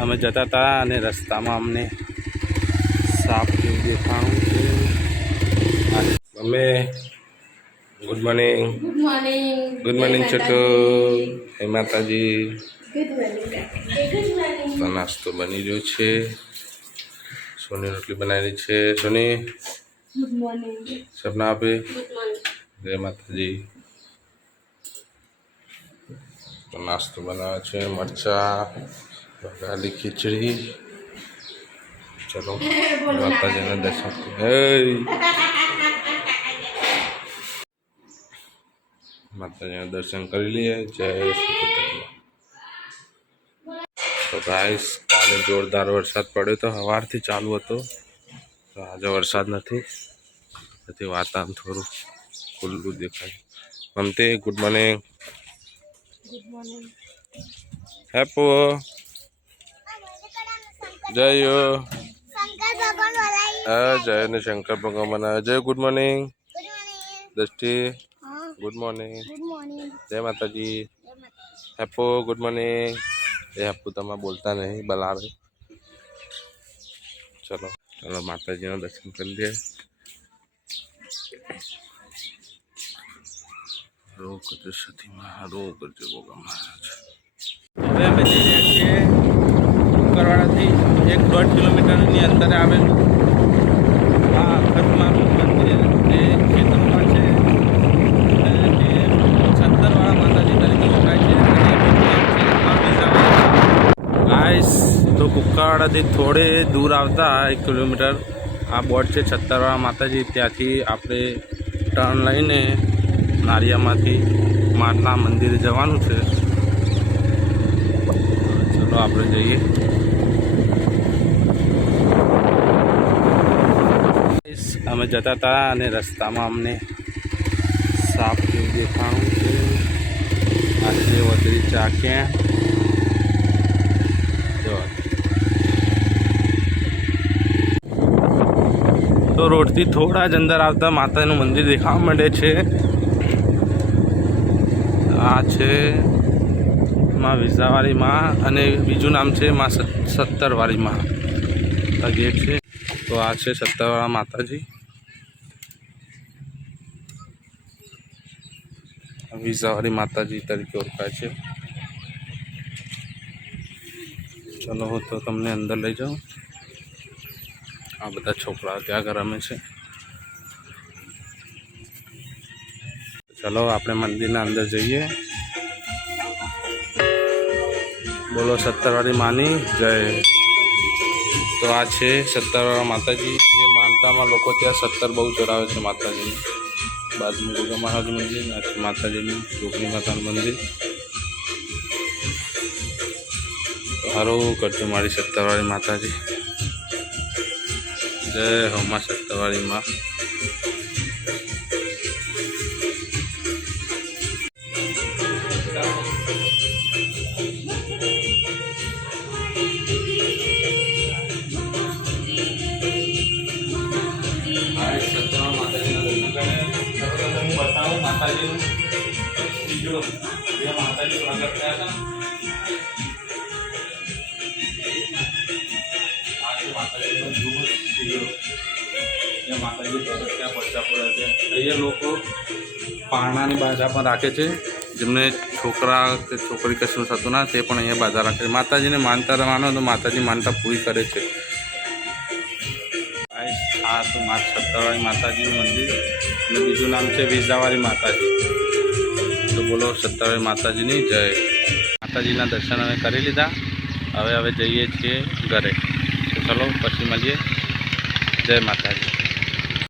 અમે જતા હતા અને રસ્તામાં અમને સાપ જેવું દેખાણું છે. અમે good morning. Good morning Chhotu. હે માતાજી. તો નાસ્તો બની રહ્યો છે. સોની રોટલી બનાવેલી છે. સોની ગુડ મોર્નિંગ. સપના આપે. Good morning. જય માતાજી. તો નાસ્તો બનાવે છે. મરચા, વઘારેલી ખીચડી. ચલો માતાજીના દર્શન માતાજીના દર્શન કરી લઈએ. જય શ્રી. તો ગાઈસ, કાલે જોરદાર વરસાદ પડ્યો તો સવારથી ચાલુ હતો. તો આજે વરસાદ નથી, તેથી વાતાવરણ થોડું ખુલ્લું દેખાય. મમતી ગુડ મોર્નિંગ. Good morning. હેપો જય જય ને શંકર ભગવાન બનાવે. જય good morning. Drashti good morning. Good morning. જય માતાજી. હેપો ગુડ મોર્નિંગ. એ હેપુ તમે બોલતા નહીં, બલાવે. ચલો ચલો માતાજીના દર્શન કરી લઈએ. રોગ કરજો સતીમાં, રોગ કરજો ગોગા મહારાજ. હવે અમે જઈ રહ્યા છીએ કુકરવાડાથી 1-1.5 કિલોમીટરની અંતરે આવેલું આ ખતમાનું મંદિર જે ખેતરમાં છે, અને જે છત્તરવાળા માતાજી તરીકે ઓળખાય છે. ગાઈસ, તો કુકરવાડાથી થોડે દૂર આવતા 1 કિલોમીટર આ બોર્ડ છે છત્તરવાળા માતાજી. ત્યાંથી આપણે ટર્ન લઈને નારિયામાંથી માના મંદિરે જવાનું છે. ચલો આપણે જઈએ. અમે જતા હતા અને રસ્તામાં અમને સાપ જેવું દેખાણું છે. આજે વધરી ચાક્યા તો રોડથી થોડા જ અંદર આવતા માતાનું મંદિર દેખાવા માંડે છે. આ છે માં વિસાવાળી માં, અને બીજું નામ છે માં સત્તરવાળી માં. આ ગેટ છે. તો આ છે સત્તરવાળા માતાજી. વિસાવાળી માતાજી તરીકે ઓળખાય છે. ચલો હું તો તમને અંદર લઈ જાઉં. આ બધા છોકરાઓ ત્યાં આગળ રમે છે. ચલો આપણે મંદિરના અંદર જઈએ. બોલો સત્તરવાળી માની જય. તો આ છે સત્તરવાળા માતાજી. જે માનતામાં લોકો ત્યાં 17 બહુ ચડાવે છે માતાજીને. બાજુમાં ગોગા મહારાજ મંદિર, આ છે માતાજીનું ચોકડી માતાનું મંદિર. તો સારું કરજો મારી સત્તરવાળી માતાજી. જય હો માં સત્તરવાળી માં. માતાજીનું બીજો જે માતાજી પ્રગટ થયા હતા, આ છે માતાજીનો જૂનો શીરો. જે માતાજી પ્રગટ થયા પડતા પડે છે. અહીંયા લોકો પારણાની બાધા પણ રાખે છે. જેમને છોકરા કે છોકરી કશું થતું ના, તે પણ અહીંયા બાધા રાખે છે. માતાજીને માનતા માનો તો માતાજી માનતા પૂરી કરે છે. આ તો સત્તરવાળી માતાજીનું મંદિર, અને બીજું નામ છે વિસાવાળી માતાજી. તો બોલો સત્તરવાળી માતાજીની જય. માતાજીના દર્શન અમે કરી લીધા. હવે જઈએ છીએ ઘરે. તો ચલો પછી મળીએ. જય માતાજી.